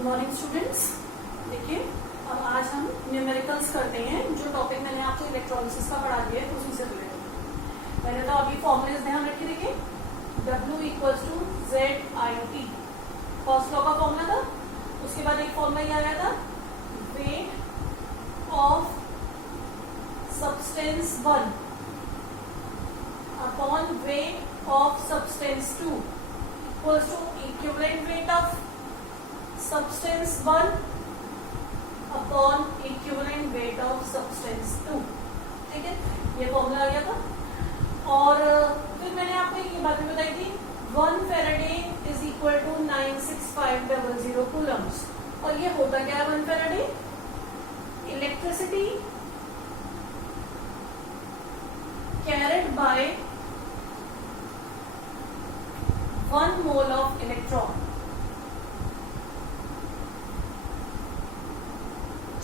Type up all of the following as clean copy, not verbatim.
Good morning students. देखिए अब आज हम न्यूमेरिकल्स करते हैं। जो टॉपिक मैंने आपको इलेक्ट्रोलिसिस का पढ़ा दिया है उसी से रिलेटेड। पहले तो अभी फॉर्मूलेस ध्यान रखिए। देखिए W equals to ZIT first law का फॉर्मूला था। उसके बाद एक फॉर्मूला ये आया था weight of substance 1 upon weight of substance 2 equals to equivalent weight of substance 1 upon equivalent weight of substance 2। ठीक है, ये फॉर्मूला आ गया था। और फिर मैंने आपको ये बात भी बताई थी 1 faraday is equal to 96500 coulombs. और ये होता क्या है 1 faraday? Electricity carried by 1 mole of electron.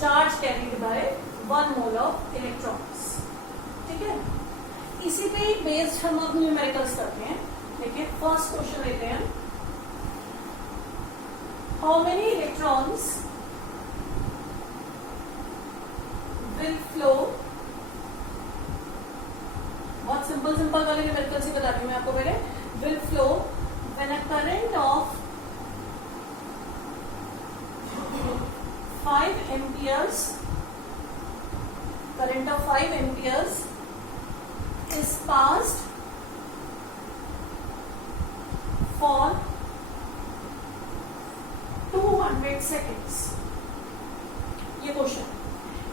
Charge carried by 1 mole of electrons. ठीक है, इसी पे बेस्ड हम अब न्यूमेरिकल्स करते हैं। देखिए फर्स्ट क्वेश्चन लेते हैं। How many electrons will flow. बहुत सिंपल वाले न्यूमेरिकल्स ही बताती हूँ मैं आपको। पहले will flow when a current of 5 amperes, current of 5 amperes is passed for 200 seconds। ये क्वेश्चन।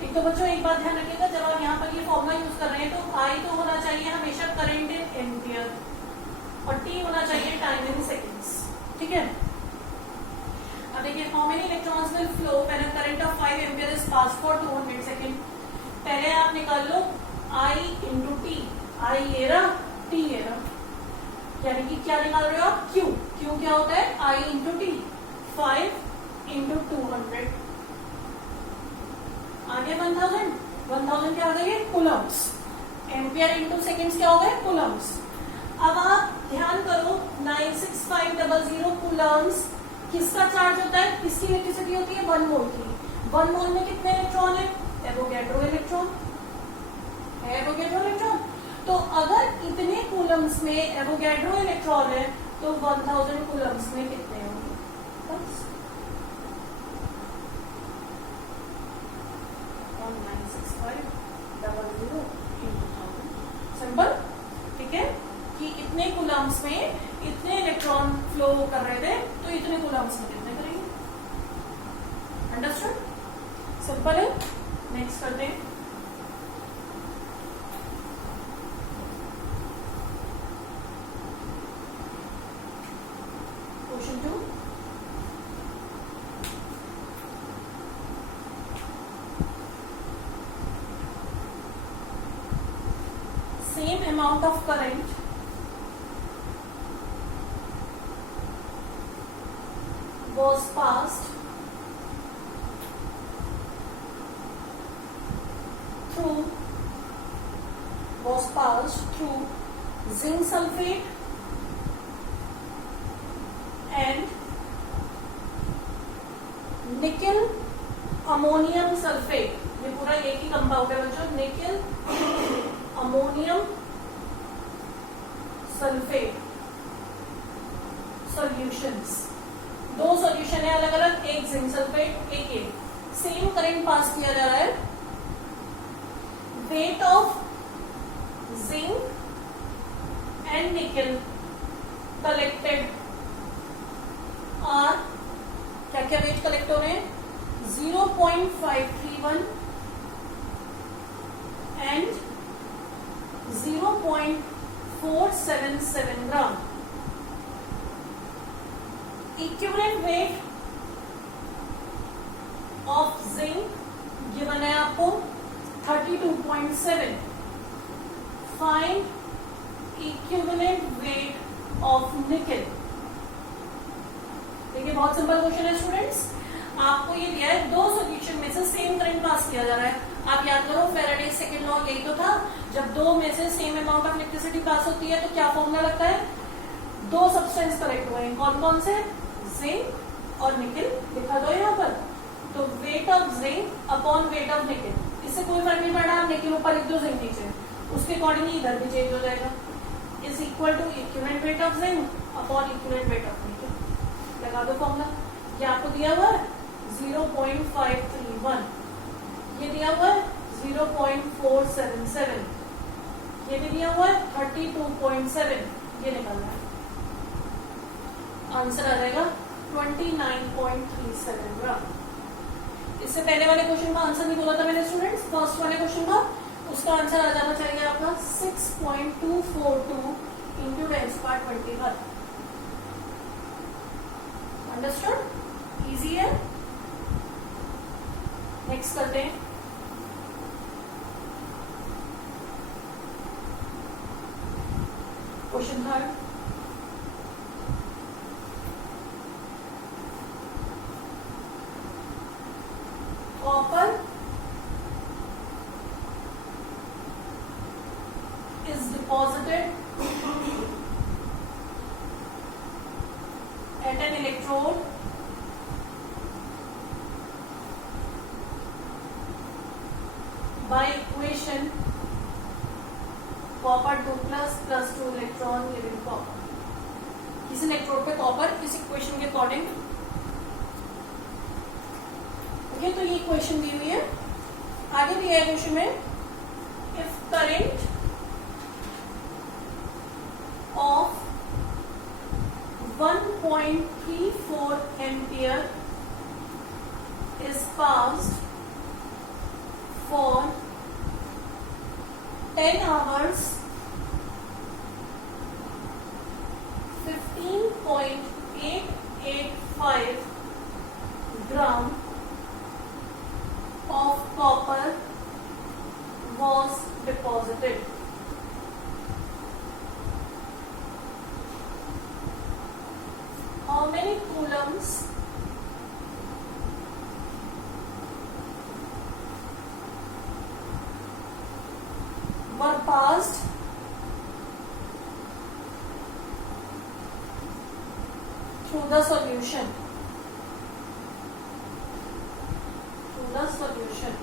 एक तो बच्चों एक बात ध्यान रखिएगा, जब आप यहाँ पर ये फॉर्मूला यूज कर रहे हैं तो I तो होना चाहिए हमेशा करंट इन एम्पियर और T होना चाहिए टाइम इन सेकेंड्स। ठीक है, अब देखिए how many electrons will flow when a current of 5 ampere is pass for 200 second. पहले आप निकाल लो I इंटू टी। I ये रहा, T ये रहा, यानी कि क्या निकाल रहे हो आप? Q। Q क्या होता है? I into T. 5 इंटू 200 आगे 1000 क्या हो गए? कूलम्स। एम्पियर इंटू सेकेंड्स क्या हो गए? कूलम्स। अब आप ध्यान करो 96500 कूलम्स किसका चार्ज होता है? किसकी इलेक्ट्रिसिटी होती है? 1 मोल की। 1 मोल में कितने इलेक्ट्रॉन है? एवोगैड्रो इलेक्ट्रॉन है। Avogadro electron. तो अगर इतने कूलम्स में एवोगैड्रो इलेक्ट्रॉन है तो 1000 कूलम्स में कितने होंगे? बस 96500 सिंपल। ठीक है, कि इतने कूलम्स में इतने इलेक्ट्रॉन फ्लो कर रहे थे तो इतने कूलम्स में कितने करेंगे? अंडरस्टूड? सिंपल है। नेक्स्ट करते हैं। Question 2। Same amount of current was passed through zinc sulfate and nickel ammonium sulfate। ये पूरा एक ही कंपाउंड है बच्चों, निकल अमोनियम सल्फेट सॉल्यूशंस। 2 सॉल्यूशन है अलग अलग, एक जिंक सल्फेट एक सेम करंट पास किया जा रहा है। Weight of zinc and nickel collected are क्या क्या वेट कलेक्ट हो रहे हैं? 0.531 and 0.477 gram. Equivalent weight of zinc given है आपको 32.7। फाइंड इक्विवेलेंट वेट ऑफ निकल। देखिए बहुत सिंपल क्वेश्चन है स्टूडेंट्स। आपको ये दिया है 2 सॉल्यूशन में से सेम करंट पास किया जा रहा है। आप याद करो फेराडे सेकंड लॉ यही तो था, जब 2 में से same amount of electricity pass होती है तो क्या फॉर्मूला लगता है? 2 सब्सटेंस कलेक्ट हुए हैं, कौन कौन से? जिंक और निकल लिखा दो यहाँ पर। तो wait of zinc upon weight of निकल, इससे कोई फर्क नहीं पड़ा, आप निकल ऊपर लिख दो जिंक नीचे, उसके अकॉर्डिंग इधर भी चेंज हो जाएगा। Is equal to equivalent weight of zinc upon equivalent weight of nickel. लगा दो फॉर्मूला। ये आपको दिया हुआ है 0.531, ये दिया हुआ है 0.477, ये भी दिया हुआ है 32.7, ये निकलना है। आंसर आ जाएगा 29.37 ग्राम। इससे पहले वाले क्वेश्चन का आंसर नहीं बोला था मैंने स्टूडेंट्स, फर्स्ट वाले क्वेश्चन का, उसका आंसर आ जाना चाहिए आपका 6.242 इंटू 10⁻21। अंडरस्टूड? इजी है। नेक्स्ट करते हैं। Question third, copper is deposited at an electrode by equation copper 2 plus 2 electron giving copper। किसी इलेक्ट्रोड पे कॉपर इस इक्वेशन के अकॉर्डिंग, तो ये क्वेश्चन दी हुई है। आगे दिया है क्वेश्चन में, if current of 1.34 ampere is passed for 10 hours 15.885 gram of copper was deposited. How many coulombs were passed through the solution? Solution.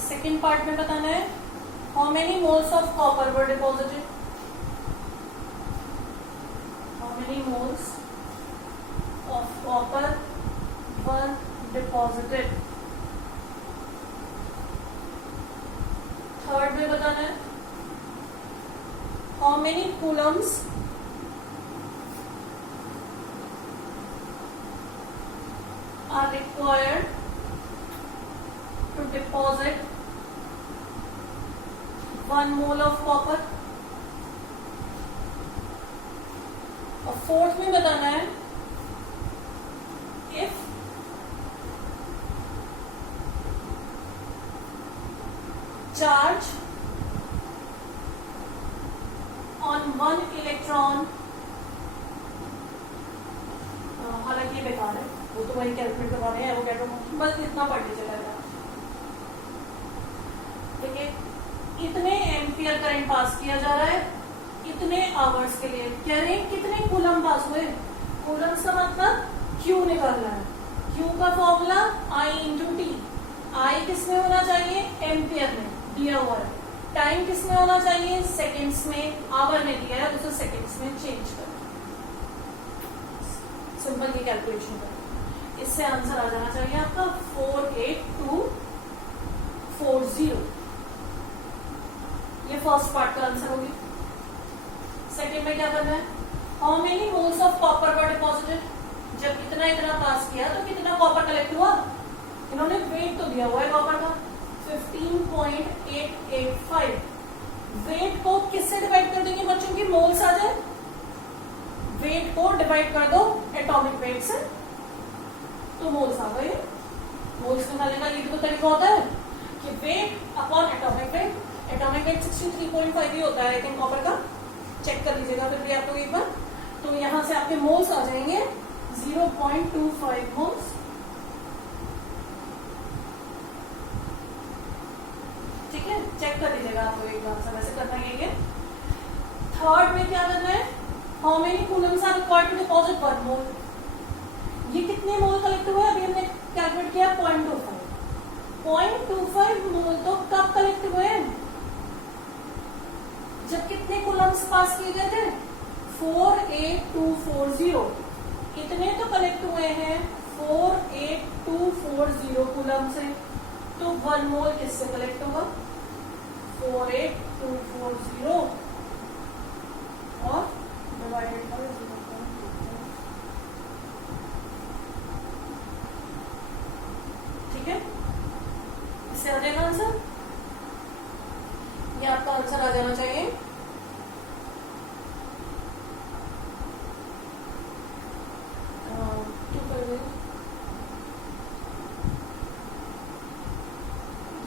Second part में बताना है, how many moles of copper were deposited, how many moles of copper were deposited. Third में बताना है, how many coulombs are required to deposit 1 mole of copper। और fourth में बताना है, if charge on 1 electron, हालांकि ये बेकार है, वो तो वही कैलकुलेट करवाने हैं, वो कहते हैं बस इतना पढ़ने चला जाए। देखिए, इतने एम्पियर करंट पास किया जा रहा है इतने आवर्स के लिए, कह रहे हैं कितने कूलम पास हुए। कूलम का मतलब क्यू निकालना है। क्यू का फॉर्मूला I इंटू टी। आई किसमें होना चाहिए, एम्पियर में दिया हुआ है। टाइम किसमें होना चाहिए, सेकेंड्स में। आवर में दिया है, उसे सेकेंड्स में चेंज करें। सिंपल की कैलकुलेशन करें, इससे आंसर आ जाना चाहिए आपका 48240। ये फर्स्ट पार्ट का आंसर होगी। सेकेंड में क्या करना है, how many moles of copper were deposited. जब इतना इतना पास किया तो कितना कॉपर कलेक्ट हुआ, इन्होंने वेट तो दिया हुआ है कॉपर का 15.885। वेट को किससे डिवाइड कर देंगे बच्चों की, मोल्स आ जाए, वेट को डिवाइड कर दो एटॉमिक वेट से तो मोल्स आ गए। मोल्स निकालने का ये तो तरीका होता है कि weight upon atomic weight. Atomic weight 63.5 ही होता है आई थिंक कॉपर का, चेक कर लीजिएगा फिर भी आप लोग एक बार। तो यहां से आपके मोल्स आ जाएंगे 0.25 मोल्स। ठीक है, चेक कर लीजिएगा आप लोग एक बार से, वैसे करना ही है। थर्ड में क्या करना है, how many coulombs are required to deposit 1 mole. ये कितने मोल कलेक्ट हुए अभी हमने कैलकुलेट किया 0.25 0.25 मोल तो कब कलेक्ट हुए जब कितने कूलम्स पास किए गए थे 48240 कितने तो कलेक्ट हुए हैं 48240 कूलम से तो 1 मोल किससे कलेक्ट होगा 48240 और डिवाइडेड बाय 0.25 ठीक है इससे आ जाएगा आंसर ये आपका आंसर आ जाना चाहिए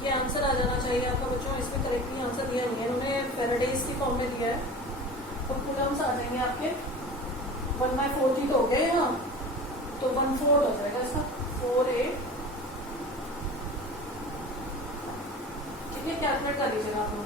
ये आंसर आ जाना चाहिए आपका बच्चों इसमें करेक्टली आंसर दिया नहीं है उन्होंने फेराडेज की फॉर्म में दिया है तो कूलम्स आ जाएंगे आपके 1/4 ही तो हो गए यहाँ तो 1/4 हो जाएगा इसका 4/8 ठीक है कैलकुलेट कर लीजिएगा आप लोग